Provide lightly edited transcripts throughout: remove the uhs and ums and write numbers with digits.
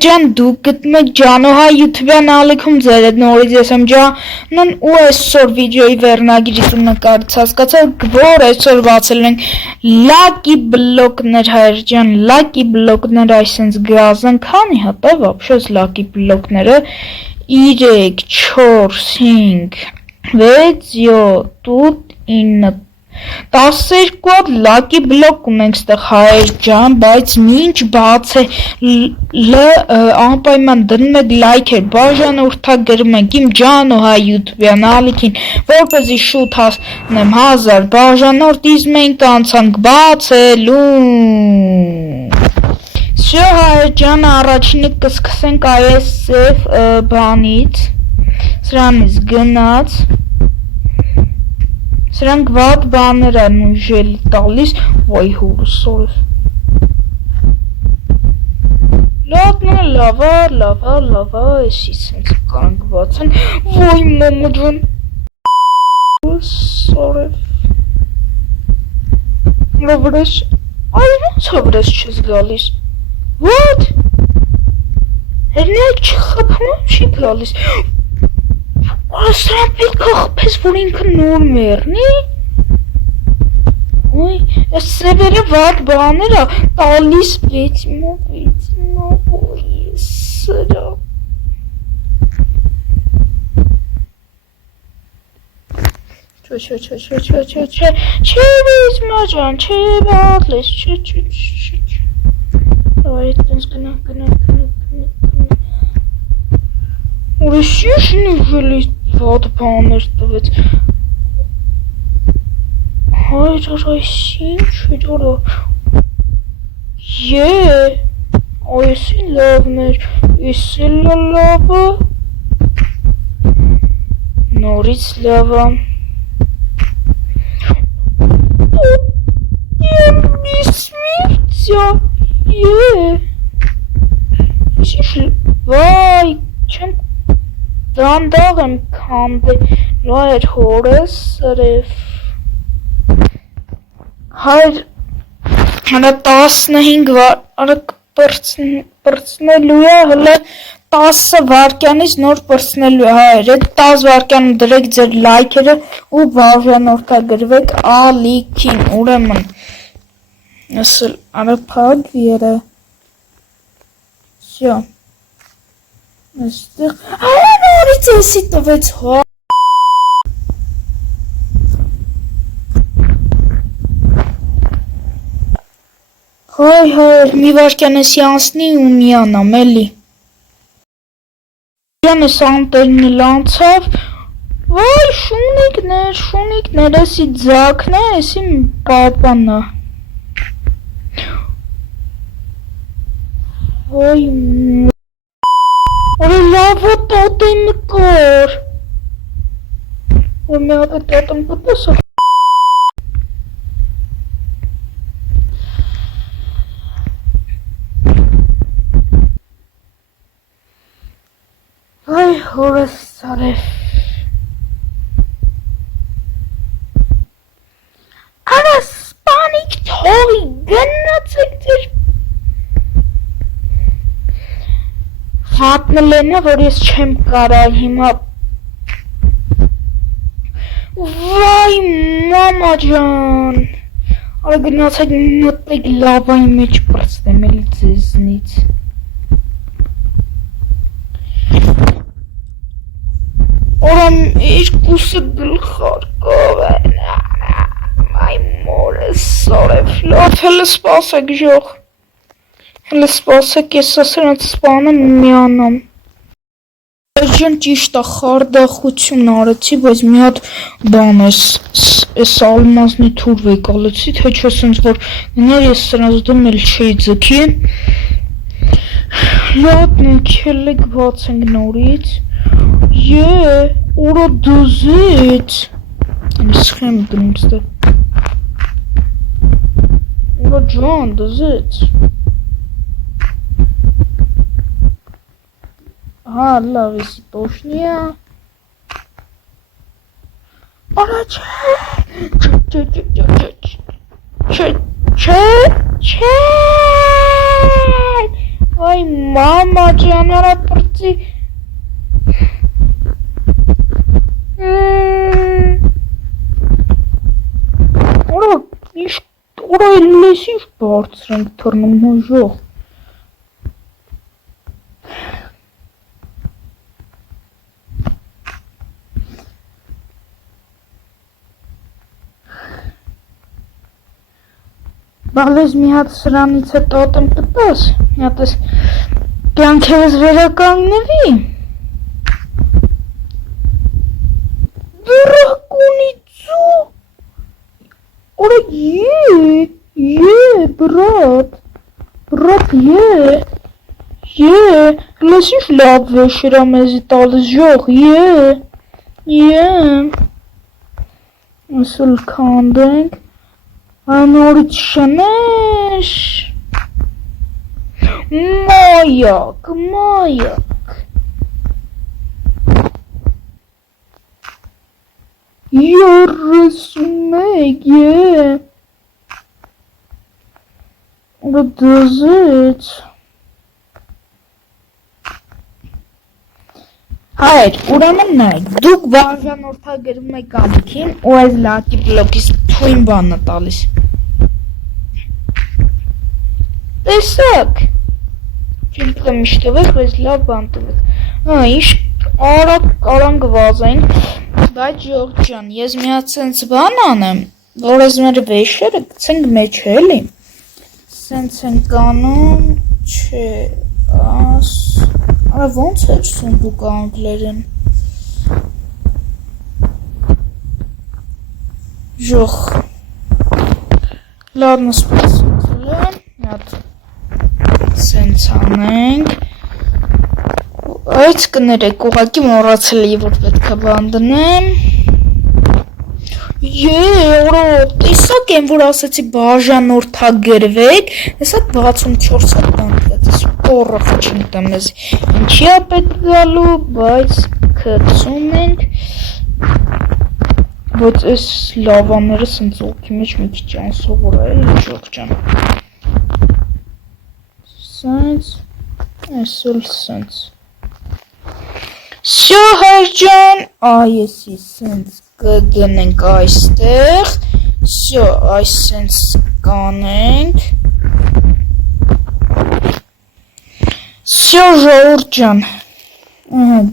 Ջան դու գտնում եք Ջանոհա YouTube-յան ալիքում ձեր հետ նորից ես եմ Ջանն ու այսօր վիդեոյի վերնագիրից ու նկարից հասկացա որ այսօր բացել ենք Lucky բլոկներ հայր ջան Lucky բլոկներ այսինքն գազան քանի հատ է вообще Lucky բլոկները 3 4 5 6 7 8 9 12 հատ Lucky բլոկ ունենք ստեղ հայր ջան, բայց մինչ բաց է անպայման դնում եք լայքեր, բաժանորդագրում եք իմ Ջանոհա YouTube-յան ալիքին, որպեսզի շուտ հասնեմ 1000 բաժանորդ, իսկ մենք անցանք բացելուն։ Շո հայր ջան, առաջինը կսկսենք այս բանից, սրանից գնաց Սրանք վատ բաներ են ուժելի տալիս, ոյ հուրս սորև լավա, էսի սենց կանք բացեն, ոյ մոմո ջան Սորև Լավրես, ոնց վրես չես գալիս, what? Հերնեք չխպում չի գալիս Սրանք պետք է խփես, որ ինքը նոր մեռնի Ոյ, այս սևերը վատ բաներ է տալիս վեցիմով, ոյ, սրա Չէ վեցմա ջան, չէ բատլես, չէ Այդ տենց գնա Ուրես իշն ուժելի վատ բաներ տվեց Հայր այս ինչ դորա Այսի լավներ Իսի լավը Նորից լավը Բիսմիլցյա Ինչ վայ չեմ Դանդաղ եմ կանդել այդ հորս սրև Հայր հնա 15 վարկ պրծնելու է հլը 10 վարկյանից նոր պրծնելու է հայր այդ 10 վարկյանում դրեք ձեր լայքերը ու բաժանորդագրվեք ալիքին ուրեմն ասել արապագ վերը Շո Այստեղ նորից էսի տվեց հա Հայր մի վարկյան էսի անցնի ու միանամ էլի Յանես անտերն էլ անցավ Վայ շունիկներ էսի ձակն է էսի պապանա Վայ Որը լավը տոտեմ կոր Որ մի հատ է տոտեմ կտեսը Այ հորս սարև Արա սպանիք թողի գնացեք ձեր Վատնել են է, որ ես չեմ կարալ հիմա Վայ մամա ջան Արա գնացեք մտեք լավայի մեջ պրծնեմ էլի ձեզնից Օրամ երկուսը գլխարկով են Այ մորս սորև լավ հելը սպասեք ժող Հելը սպասեք ես ասրանց սպանեմ միանամ Ջան ճիշտ է խարդախություն արեցի, բայց մի հատ բան ես ալմազնի թուրվ եկալեցի, թե չէ սենց որ գնար ես սրանց դում էլ չէի ձգի Լատնեք հելեք բացենք նորից Ուրա դուզից Սխեմ դնում ստեղ Ուրա ջան դուզից Հա լավ էսի տոշնիա Արա չէ Ay mama canara pırtı. Ora ellesi iş bağırtısın tırnımı yok. Բալես մի հատ սրանից է տոտեմ կտաս, մի հատ ես կյանքերս վերականգնվի, դրակունիցու, օրը բրատ, լես ինչ լավ վեշերա մեզի տալս ժող, ասıl կանդենք, Անորից շնեշ, մայակ, 31 Ուրը դզեց, Հայր, ուրեմն նայք, դուք վարժանորդագրում եք ամքին ու այս լակի բլոկից թույն բաննը տալիս Տեսակ Չիլկը միշտվեք, բայց լավ բան տվեք Ինչ արան գվազային Բայց ժողջան, ես մի հատ սենց բան անեմ Որ ես մեր վեշերը գցենք մեջ էլի Սենց ենք անում չէ Արա ոնց է չսուն դուք անգլերեն Ժող Լարն սպասել եմ Միատ Սենց անենք Այդ կներեք ուղակի մորացել է որ պետք է բան դնեմ Օրա տեսակ եմ որ ասեցի բաժանորդագրվեք Տեսակ 64 հատ բանվեց Պորը խչին տամեզ Ինչի է պետք գալու բայց կծում ենք Բայց այս լավաները սենց ողքի մեջ մի քիչ անսովոր է ժողջան Սենց Այսօր սենց Շո հարջան Այսի սենց կգնենք այստեղ Շո այս սենց կանենք Շո ժողջան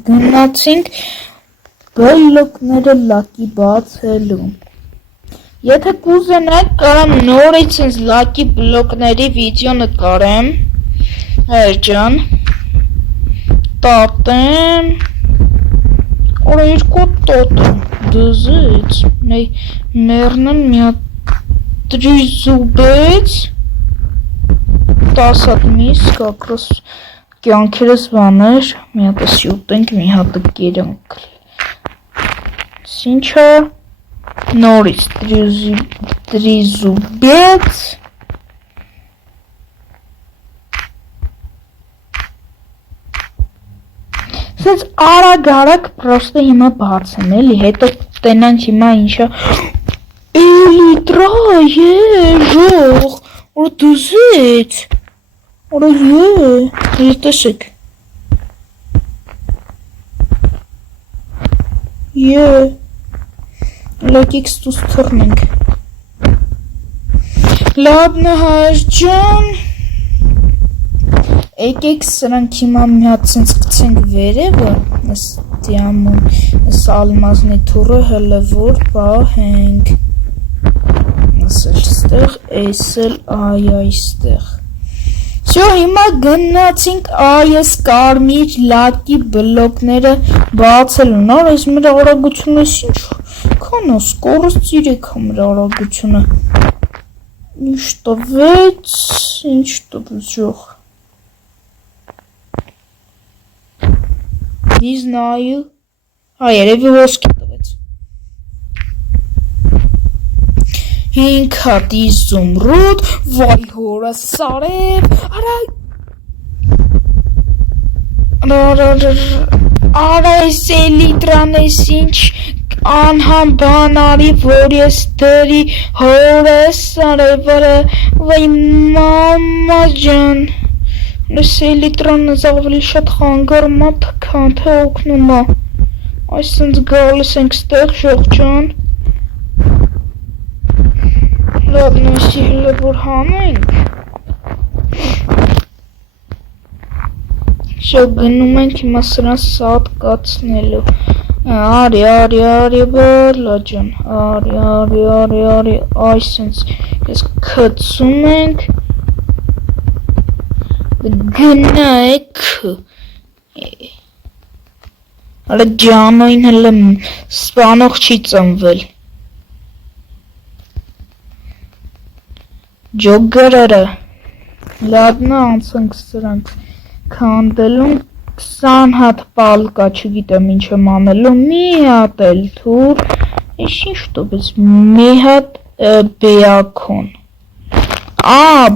Գնացինք բլոկները լակի բացելու Եթե կուզենակ կարամ նորից ինձ լակի բլոկների վիդեո նկարեմ Հայրջան Տատեմ Օրա երկու տոտեմ Դզից Մերնեմ մի հատ Տրիզուբեց 10 հատ միս կակրոս Կյանքերս բաներ Մի հատ սյուտենք մի հատը կերանք Սինչա Նորից Տրիզուբեց Սենց արագ պրոստը հիմա բարձեն էլի, հետո տենանք հիմա ինչա Էլի տրա, ժող, օրա դուզեց, օրա տեսեք Լակիքս տուս թրնենք Լաբնը հարջան Եկեք սրանք հիմա մի հատ սենց կցենք վերևը Աստյամուն Ես ալմազնի թուրը հլը որ պահենք Ասել ստեղ, էսել այ այստեղ Շո հիմա գնացինք այս կարմիր լակի բլոկները բացելու Նոր այս մեր արագությունը ինչ Քանո սկորս 3 մեր արագությունը Ինչ տվեց, ինչ տվեց ժող Не знаю. Երևի ոսկի տվեց։ 5 հատ իզումրուդ, վայ հորս սարև, արա ես էլի դրան ես ինչ անհամ բան արի, որ ես դրի հորս սարևը, վայ մամա ջան, Էլեկտրոնն ավելի շատ խանգարում է, քան թե օգնում է։ Այսինքն գալիս ենք ստեղ շողջան։ Լավ, նույնիսկ հələ որ հանենք։ Շո գնում ենք հիմա սրան սատ կացնելու։ Արի բալաջան, արի, այսինքն ես քցում ենք, գնայք, հələ ջանոին հələ սպանող չի ծնվել, ջոգարերը, լավնա անցանք սրանք քանդելուն 20 հատ պալկա, չգիտեմ ինչ եմ անելու, մի հատ էլ թուր, ինչ տոպես, մի հատ բեակոն,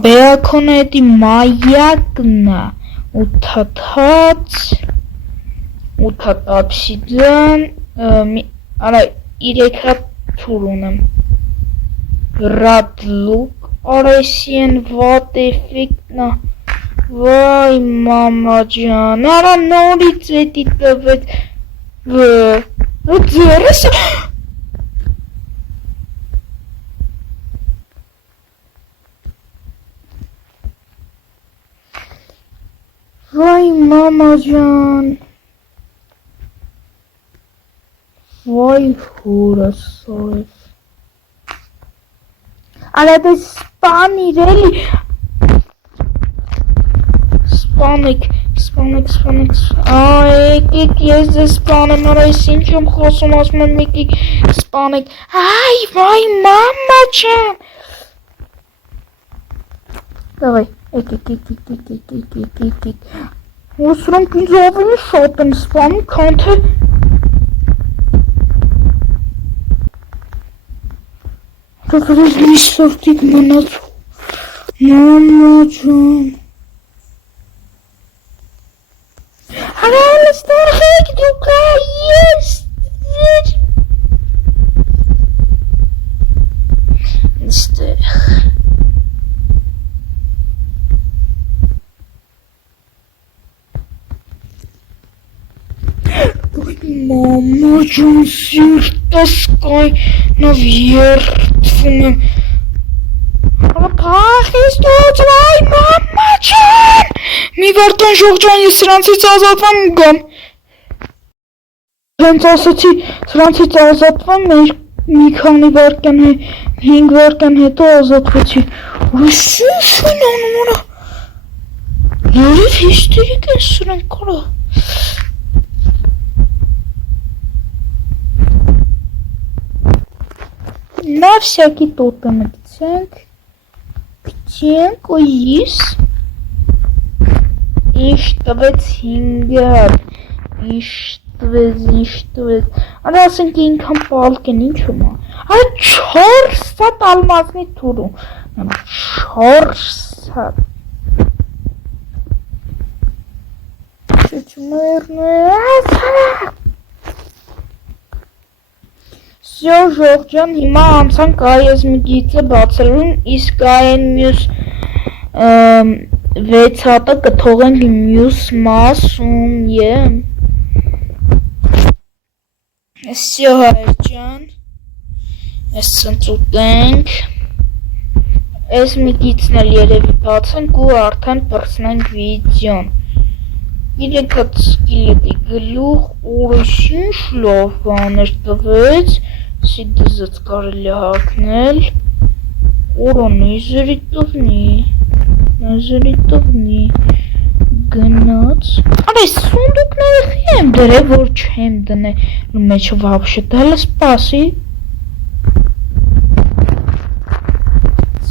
բեակոնը էդի մայակն է, 8 հատ ապսիդան, արա 3 հատ թուր ունեմ, ռատ լուկ, արեսի են վատ էֆեկտնա, Վայ մամա ջան, արա նորից էդի տվեց, ձերս, վայ մամա ջան, վայ հորս սորես, արա դե սպանիր էլի, Սպանեք, եկեք ես ձեզ սպանեմ, արա ես ինչ եմ խոսում, ասում եմ եկեք սպանեք, այ վայ մամա ջան, դավայ, եկեք, սրանք ինձ ավելի շատ են սպանում, քան թե դավայ մի սրտիկ մնաց, մամա ջան, Аля, стих дюка есть. Стих. Мама, Джон Сир, таскай наверх. Ախիս դուծվայ մամա ջան, մի վարտան շողջան ես սրանցից ազատվեմ ու գամ, հենց ասացի սրանցից ազատվեմ, մի քանի վարկյան 5 վարկյան հետո ազատվեցի, ուրս շուն անում ուրա, լերիվ հիստերիկ են սրանք կորա, նա всякий тотемы գցենք, Գցենք ու ես ինչ տվեց 5 հատ, ինչ տվեց, արա ասենք ինքան պալկ են ինչում է, արա 4 հատ ալմազնի թուրում, 4 հատ, Всё, ժողջան, հիմա անցանք այս մի գիծը բացելուն, իսկ այն մյուս 6 հատը կթողենք մյուս մասում, Всё, հայր ջան, այս ծնծուտենք, այս մի գիծն էլ երևի բացենք ու արդեն պրծնենք վիդեոն, 3 հատ սկիլետի գլուխ, ուրիշ ինչ լավ բաներ տվեց, Սիդզից կարելի է հագնել, Օրո նեզերի տվնի, գնաց, Արա սունդուկները խի եմ դրել, որ չեմ դնելու մեջը վաբշետ, հələ սպասի,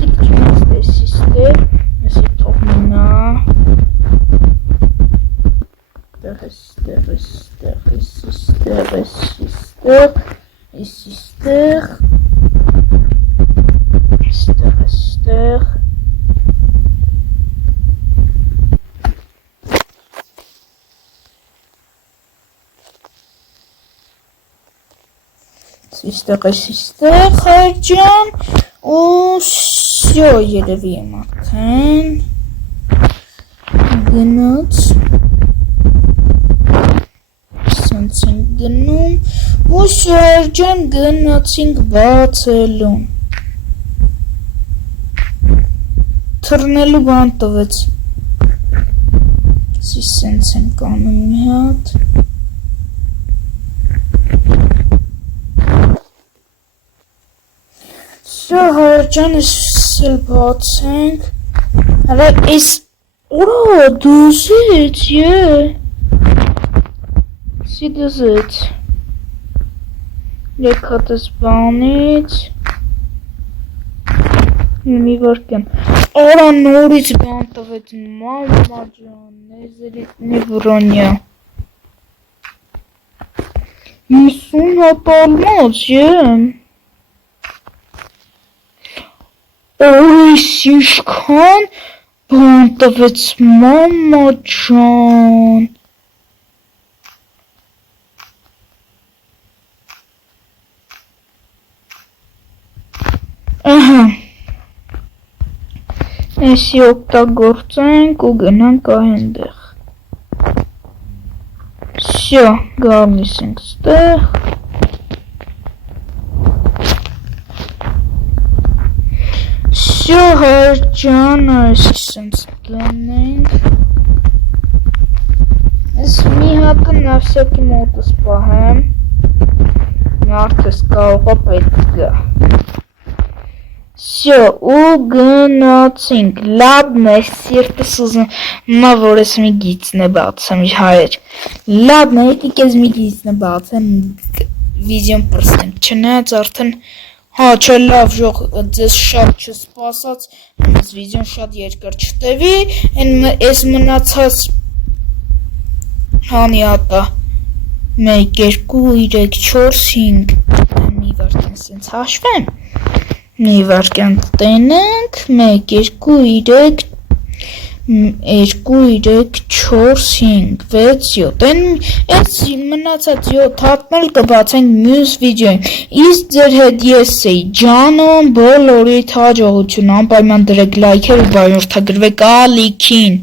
Սիք չմստեր սիստեր, եսի թողննա, Ստեղ Ստեղ հայր ջան ու всё երևի եմ արդեն գնաց սենց ենք գնում ու շրջան գնացինք բացելուն թռնելու բան տվեց սենց ենք անում մի հատ Հարջան իսել բացենք Հələ is Ura düzüt yeah See düzüt Лекат избանից Մի վարկեմ Արա նորից բան տվեց մամա ջան Նեզերիտնի վրանյա 50 հատ ալմաց yeah Օրիս իշքան բան տվեց մամա ջան Ահա Էսի օգտագործենք ու գնանք այնտեղ Всё, գալիս ենք ստեղ Всё, հարջան, այսի սենց դնենք Ես մի հատը նավսյակի մոտս պահեմ Մարդս կարողա պետք գա Всё, ու գնացինք, լաբն է, սիրտս ուզնա, որ ես մի գիծն է բացեմ, հայեր Լաբն է, ետիք ես մի գիծն է բացեմ, վիզիոն պրստենք, չնայած արդեն Հա, չէ լավ ժող, ձեզ շատ չսպասած, ես վիզիոն շատ երկար չտևի, ես մնացած հանի ատա 1, 2, 3, 4, 5, մի վարկյան սենց հաշվեմ, մի վարկյան տենենք, 1, 2, 3, 2, 3, 4, 5, 6, 7, այս մնացած 7 հատն էլ կբացենք մյուս վիդեոյին, իսկ ձեր հետ ես էի ջանում, բոլորիդ հաջողություն, անպայման դրեք լայքեր ու վայորդագրվեք ալիքին